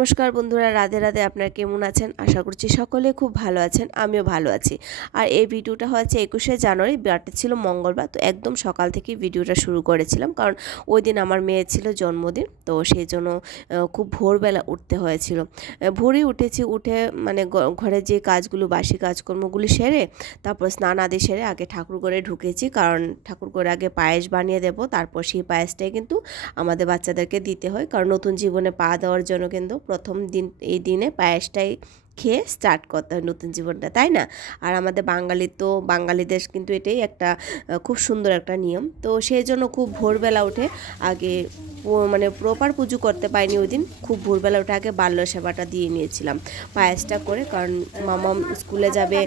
নমস্কার বন্ধুরা, রাধে রাধে, আপনারা কেমন আছেন? আশা করছি সকলে খুব ভালো আছেন, আমিও ভালো আছি। আর এই ভিডিওটা হচ্ছে একুশে জানুয়ারি, বারটা ছিল মঙ্গলবার, তো একদম সকাল থেকে ভিডিওটা শুরু করেছিলাম, কারণ ওই দিন আমার মেয়ে ছিল জন্মদিন, তো সেই জন্য খুব ভোরবেলা উঠতে হয়েছিল। ভোরেই উঠেছি, উঠে মানে ঘরের যে কাজগুলো, বাসি কাজকর্মগুলি সেরে, তারপর স্নান আদি সেরে আগে ঠাকুর করে ঢুকেছি, কারণ ঠাকুর করে আগে পায়েস বানিয়ে দেব, তারপর সেই পায়েসটাই কিন্তু আমাদের বাচ্চাদেরকে দিতে হয়, কারণ নতুন জীবনে পা দেওয়ার জন্য কিন্তু প্রথম দিন, এই দিনে পায়েসটাই খেয়ে স্টার্ট করতে হয় নতুন জীবনটা, তাই না? আর আমাদের বাঙালি তো বাঙালিদের কিন্তু এটাই একটা খুব সুন্দর একটা নিয়ম। তো সেই জন্য খুব ভোরবেলা উঠে আগে মানে প্রপার পুজো করতে পারিনি ওই দিন। খুব ভোরবেলা উঠে আগে বাল্য সেবাটা দিয়ে নিয়েছিলাম পায়েসটা করে কারণ মামা স্কুলে যাবে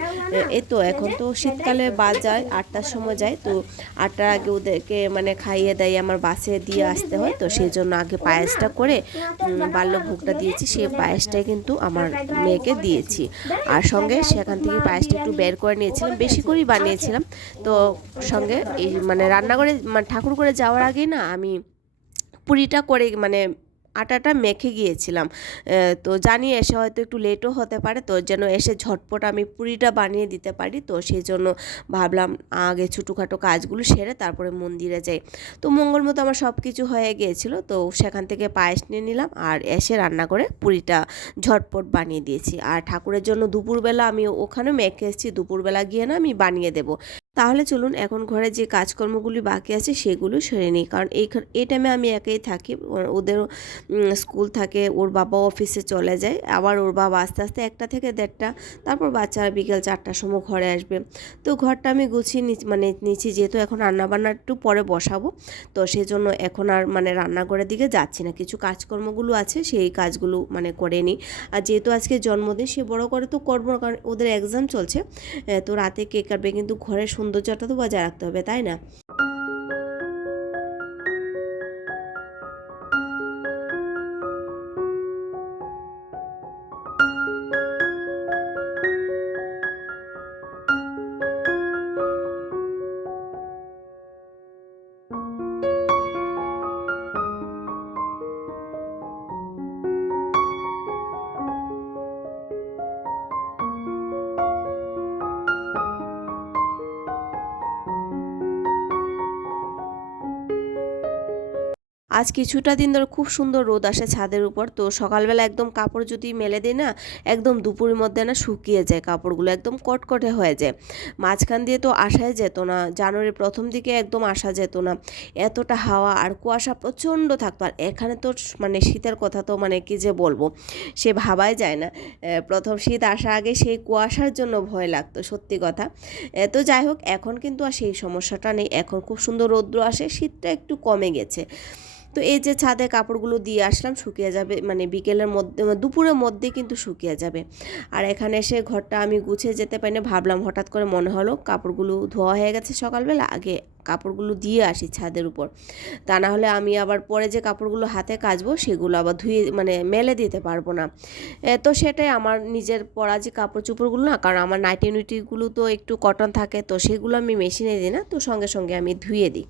এ- তো এখন তো শীতকালে বাস যায় আটটার সময় যায় তো আটটার আগে ওদেরকে মানে খাইয়ে দেয় আমার বাসে দিয়ে আসতে হয় তো সেই জন্য আগে পায়েসটা করে উম, বাল্যভোগটা দিয়েছি সেই পায়েসটাই কিন্তু আমার মেয়েকে দিয়েছি। আর সঙ্গে সেখান থেকে পায়েসটা একটু বের করে নিয়েছিলাম বেশি করেই বানিয়েছিলাম তো সঙ্গে এই মানে রান্নাঘরে মানে ঠাকুর করে যাওয়ার আগেই না আমি পুরিটা করে মানে আটাটা মেখে গিয়েছিলাম। তো জানি এসে হয়তো একটু লেটও হতে পারে তো যেন এসে ঝটপট আমি পুরিটা বানিয়ে দিতে পারি তো সেই জন্য ভাবলাম আগে ছোটোখাটো কাজগুলো সেরে তারপরে মন্দিরে যাই। তো মঙ্গল মতো আমার সব কিছু হয়ে গিয়েছিল তো সেখান থেকে পায়েস নিয়ে নিলাম আর এসে রান্না করে পুরিটা ঝটপট বানিয়ে দিয়েছি। আর ঠাকুরের জন্য দুপুরবেলা আমি ওখানে মেখে এসেছি দুপুরবেলা গিয়ে না আমি বানিয়ে দেবো। তাহলে চলুন এখন ঘরে যে কাজকর্মগুলি বাকি আছে সেগুলো সেরে নিই কারণ এই এই টাইমে আমি একাই থাকি ও- ওদেরও উম, স্কুল থাকে, ওর বাবা অফিসে চলে যায়। আবার ওর বাবা আস্তে আস্তে একটা থেকে দেড়টা, তারপর বাচ্চারা বিকেল চারটার সময় ঘরে আসবে। তো ঘরটা আমি গুছিয়ে নিচ- মানে নিচ্ছি, যেহেতু এখন রান্নাবান্না একটু পরে বসাবো। তো সেই জন্য এখন আর মানে রান্নাঘরের দিকে যাচ্ছি না। কিছু কাজকর্মগুলো আছে, সেই কাজগুলো মানে করে নিই। আর যেহেতু আজকে জন্মদিন, সে বড় করে তো করব কারণ ওদের এক্সাম চলছে। তো রাতে কেক কাটবে, কিন্তু ঘরের সৌন্দর্যটা তো বজায় রাখতে হবে, তাই না? আজ কিছুটা দিন ধরে খুব সুন্দর রোদ আসে ছাদের উপর। তো সকালবেলা একদম কাপড় যদি মেলে দিই না, একদম দুপুরের মধ্যে না শুকিয়ে যায় কাপড়গুলো, একদম কটকটে হয়ে যায়। মাঝখান দিয়ে তো আসাই যেত না, জানুয়ারির প্রথম দিকে একদম আসা যেত না। এতটা হাওয়া আর কুয়াশা প্রচণ্ড থাকতো। আর এখানে তো মানে শীতের কথা তো মানে কি যে বলব, সে ভাবাই যায় না। প্রথম শীত আসার আগে সেই কুয়াশার জন্য ভয় লাগতো, সত্যি কথা। তো যাই হোক, এখন কিন্তু আর সেই সমস্যাটা নেই। এখন খুব সুন্দর রৌদ্র আসে, শীতটা একটু কমে গেছে। তো এই যে ছাদে কাপড়গুলো দিয়ে আসলাম, শুকিয়ে যাবে মানে বিকেলের মধ্যে দুপুরের মধ্যে কিন্তু শুকিয়ে যাবে। আর এখানে এসে ঘরটা আমি গুছিয়ে যেতে পারি না ভাবলাম হঠাৎ করে মনে হলো কাপড়গুলো ধোয়া হয়ে গেছে সকালবেলা, আগে কাপড়গুলো দিয়ে আসি ছাদের উপর। তা না হলে আমি আবার পরে যে কাপড়গুলো হাতে কাচবো, সেগুলো আবার ধুয়ে মানে মেলে দিতে পারব না। তো সেটাই আমার নিজের পরা যে কাপড় চোপড়গুলো না, কারণ আমার নাইটি নুইটিগুলো তো একটু কটন থাকে, তো সেগুলো আমি মেশিনে দিই না, তো সঙ্গে সঙ্গে আমি ধুয়ে দিই।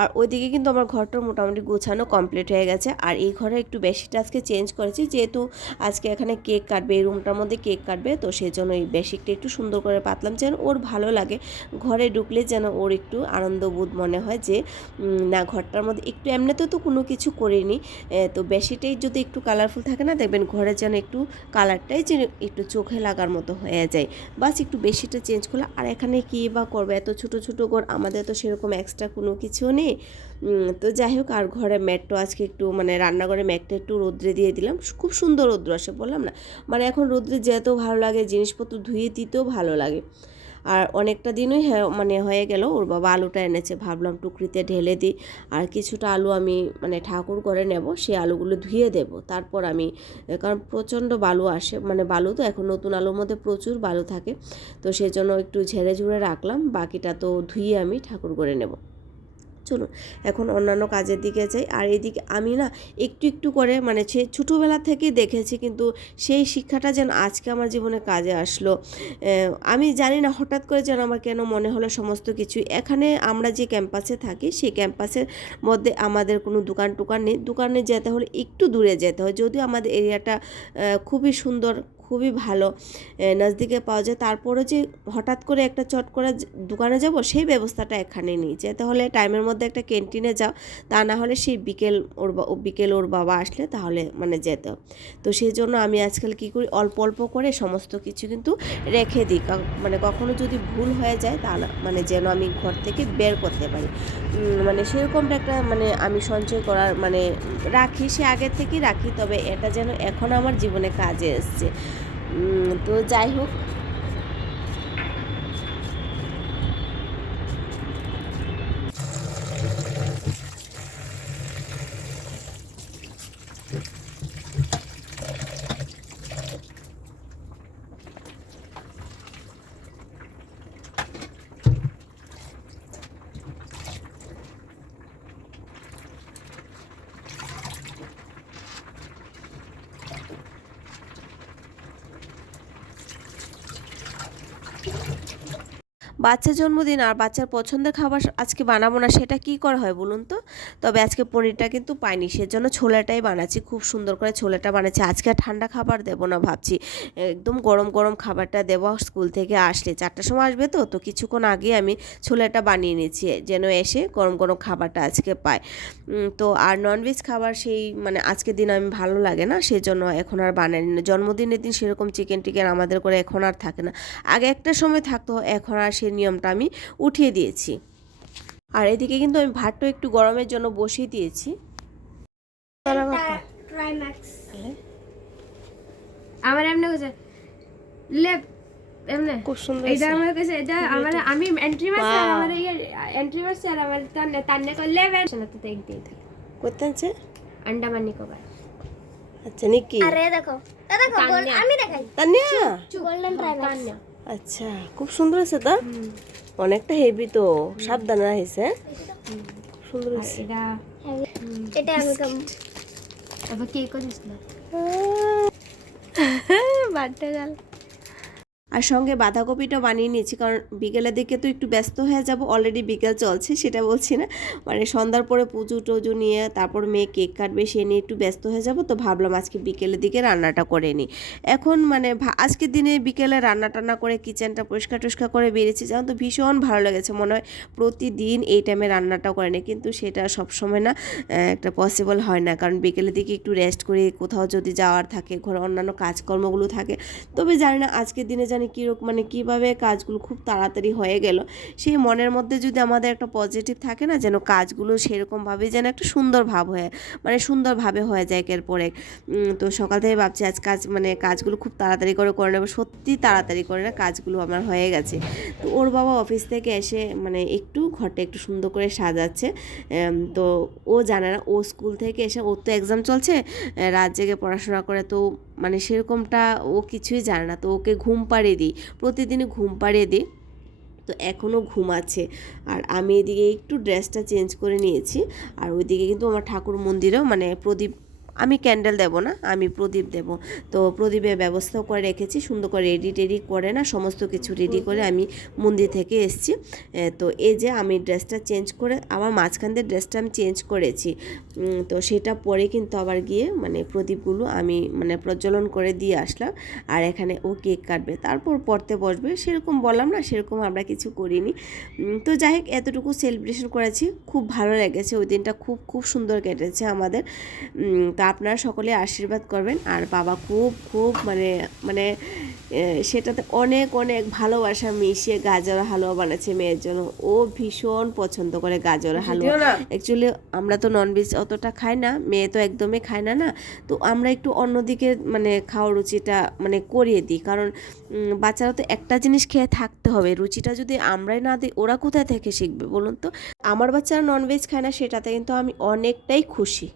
আর ওইদিকে কিন্তু আমার ঘরটা মোটামুটি গোছানো কমপ্লিট হয়ে গেছে। আর এই ঘরে একটু বেশিটা আজকে চেঞ্জ করেছি, যেহেতু আজকে এখানে কেক কাটবে, এই রুমটার মধ্যে কেক কাটবে, তো সেই জন্য এই বেশিকটা একটু সুন্দর করে পাতলাম যেন ওর ভালো লাগে। ঘরে ঢুকলে যেন ওর একটু আনন্দবোধ মনে হয় যে না, ঘরটার মধ্যে একটু এমনিতেও তো কোনো কিছু করিনি তো বেশিটাই যদি একটু কালারফুল থাকে না, দেখবেন ঘরে যেন একটু কালারটাই যেন একটু চোখে লাগার মতো হয়ে যায়। বাস একটু বেশিটা চেঞ্জ করলে আর এখানে কী বা করবে? এত ছোট ছোট ঘর, আমাদের তো সেরকম এক্সট্রা কোনো কিছু নেই। উম, তো যাই হোক আর ঘরে ম্যাটটা আজকে একটু মানে রান্নাঘরে ম্যাটটা একটু রোদ্রে দিয়ে দিলাম। খুব সুন্দর রোদ্র আসে বললাম না। মানে এখন রোদ্রে যেতেও ভালো লাগে জিনিসপত্র ধুয়ে দিতেও ভালো লাগে। আর অনেকটা দিনই মানে হয়ে গেল ওর বাবা আলুটা এনেছে ভাবলাম টুকরিতে ঢেলে দিই। আর কিছুটা আলু আমি মানে ঠাকুর করে নেব সেই আলুগুলো ধুয়ে দেব। তারপর আমি কারণ প্রচণ্ড বালু আসে মানে বালু তো এখন নতুন আলুর মধ্যে প্রচুর বালু থাকে। তো সেই জন্য একটু ঝেড়ে ঝুড়ে রাখলাম বাকিটা তো ধুয়ে আমি ঠাকুর করে নেব। চলুন, এখন অন্যান্য কাজের দিকে যাই। আর এদিকে আমি না একটু একটু করে মানে সে ছোটোবেলা থেকেই দেখেছি, কিন্তু সেই শিক্ষাটা যেন আজকে আমার জীবনে কাজে আসলো। আমি জানি না হঠাৎ করে যেন আমার কেন মনে হলো সমস্ত কিছু এখানে আমরা যে ক্যাম্পাসে থাকি, সেই ক্যাম্পাসের মধ্যে আমাদের কোনো দোকান টোকান নেই। দোকানে যেতে হলে একটু দূরে যেতে হয়, যদিও আমাদের এরিয়াটা খুবই সুন্দর খুবই ভালো নজদিকে পাওয়া যায়। তারপরে যে হঠাৎ করে একটা চট করে দোকানে যাব, সেই ব্যবস্থাটা এখানে নেই। যেতে হলে টাইমের মধ্যে একটা ক্যান্টিনে যাও, তা না হলে সেই বিকেল ওর বিকেল ওর বাবা আসলে তাহলে মানে যেত। তো সেই জন্য আমি আজকাল কী করি, অল্প অল্প করে সমস্ত কিছু কিন্তু রেখে দিই। মানে কখনো যদি ভুল হয়ে যায়, তাহলে মানে যেন আমি ঘর থেকে বের করতে পারি। মানে সেরকমটা একটা মানে আমি সঞ্চয় করার মানে রাখি, সে আগের থেকেই রাখি, তবে এটা যেন এখন আমার জীবনে কাজে এসছে। তো যাই হোক বাচ্চার জন্মদিন আর বাচ্চার পছন্দের খাবার আজকে বানাবো না, সেটা কি করা হয় বলুন তো? তবে আজকে পনিরটা কিন্তু পাইনি, সেজন্য ছোলাটাই বানাচ্ছি, খুব সুন্দর করে ছোলাটা বানাচ্ছি। আজকে আর ঠান্ডা খাবার দেবো না ভাবছি, একদম গরম গরম খাবারটা দেবো, স্কুল থেকে আসলে চারটার সময় আসবে তো তো কিছুক্ষণ আগে আমি ছোলাটা বানিয়ে নিয়েছি, যেন এসে গরম গরম খাবারটা আজকে পায়। তো আর ননভেজ খাবার সেই মানে আজকের দিন আমি ভালো লাগে না, সেজন্য এখন আর বানাই না। জন্মদিনের দিন সেরকম চিকেন টিকেন আমাদের করে এখন আর থাকে না। আগে একটা সময় থাকতো, এখন আর সেই নিয়মটা আমি উঠিয়ে দিয়েছি। আর এদিকে কিন্তু আমি ভাতটা একটু গরমের জন্য বসিয়ে দিয়েছি। আমার এমনি কইছে লেপ এমনি। খুব সুন্দর এটা আমার কাছে এটা আমার আমি এন্ট্রি মারছি আর আমার ইয়ে এন্ট্রি মারছি আর আমার তান্নে তো আছে? আন্ডামান নিকোবর। আচ্ছা নিকি। আরে দেখো দেখো আমি দেখাই। তানিয়া গোল্ডেন ট্রাইম্যাক্স তান্না আচ্ছা খুব সুন্দর আছে তা? অনেকটা হেভি তো সাবধানে হয়েছে সুন্দর আছে এটা এটা আমি কম আবার কে করিস না। বার্থডে গাল। আর সঙ্গে বাঁধাকপিটা বানিয়ে নিয়েছি, কারণ বিকেলের দিকে তো একটু ব্যস্ত হয়ে যাব অলরেডি বিকেল চলছে, সেটা বলছি না। মানে সন্ধ্যার পরে পুজো টুজো নিয়ে, তারপর মেয়ে কেক কাটবে, সে নিয়ে একটু ব্যস্ত হয়ে যাব, তো ভাবলাম আজকে বিকেলের দিকে রান্নাটা করে নিই। এখন মানে আজকের দিনে বিকেলে রান্না টান্না করে কিচেনটা পরিষ্কার টরিষ্কার করে বেরিয়েছি যেমন তো ভীষণ ভালো লেগেছে, মনে হয় প্রতিদিন এই টাইমে রান্নাটা করে নিই, কিন্তু সেটা সবসময় না একটা পসিবল হয় না, কারণ বিকেলের দিকে একটু রেস্ট করে, কোথাও যদি যাওয়ার থাকে, ঘরে অন্যান্য কাজকর্মগুলো থাকে, তবে জানি না আজকের দিনে জানি কীরকম মানে কীভাবে কাজগুলো খুব তাড়াতাড়ি হয়ে গেল। সেই মনের মধ্যে যদি আমাদের একটা পজিটিভ থাকে না, যেন কাজগুলো সেরকমভাবে যেন একটা সুন্দর ভাব হয়ে মানে সুন্দরভাবে হয়ে যায় একের পর তো সকাল থেকে ভাবছি আজ কাজ মানে কাজগুলো খুব তাড়াতাড়ি করে করে নেব। সত্যি তাড়াতাড়ি করে না, কাজগুলো আমার হয়ে গেছে। তো ওর বাবা অফিস থেকে এসে মানে একটু ঘরটা একটু সুন্দর করে সাজাচ্ছে। তো ও জানে না, ও স্কুল থেকে এসে, ওর তো এক্সাম চলছে। রাত জেগে পড়াশোনা করে, তো মানে সেরকমটা ও কিছুই জানে না। তো ওকে ঘুম পাড়িয়ে দিই। প্রতিদিনই ঘুম পাড়িয়ে দিই। তো এখনও ঘুম আছে। আর আমি এদিকে একটু ড্রেসটা চেঞ্জ করে নিয়েছি। আর ওইদিকে কিন্তু আমার ঠাকুর মন্দিরেও মানে প্রদীপ আমি ক্যান্ডেল দেব না, আমি প্রদীপ দেব। তো প্রদীপের ব্যবস্থাও করে রেখেছি, সুন্দর করে রেডি টেডি করে না, সমস্ত কিছু রেডি করে আমি মন্দির থেকে এসেছি। তো এই যে আমি ড্রেসটা চেঞ্জ করে আমার মাঝখান দিয়ে ড্রেসটা আমি চেঞ্জ করেছি। তো সেটা পরে কিন্তু আবার গিয়ে মানে প্রদীপগুলো আমি মানে প্রজ্বলন করে দিয়ে আসলাম, আর এখানে ও কেক কাটবে। তারপর পড়তে বসবে, সেরকম বললাম না, সেরকম আমরা কিছু করিনি। তো যাই হোক, এতটুকু সেলিব্রেশন করেছি। খুব ভালো লেগেছে, ওই দিনটা খুব খুব সুন্দর কেটেছে আমাদের। তা আপনারা সকলে আশীর্বাদ করবেন। আর বাবা খুব খুব মানে মানে সেটাতে অনেক অনেক ভালোবাসা মিশিয়ে গাজর হালুয়া বানাচ্ছে মেয়ের জন্য। ও ভীষণ পছন্দ করে গাজর হালুয়া। অ্যাকচুয়ালি আমরা তো ননভেজ অতটা খাই না মেয়ে তো একদমই খায় না না। তো আমরা একটু অন্যদিকে মানে খাওয়ার রুচিটা মানে করিয়ে দিই। কারণ বাচ্চারা তো একটা জিনিস খেয়ে থাকতে হবে। রুচিটা যদি আমরাই না দিই ওরা কোথায় থেকে শিখবে বলুন তো? আমার বাচ্চারা ননভেজ খায় না সেটাতে কিন্তু আমি অনেকটাই খুশি।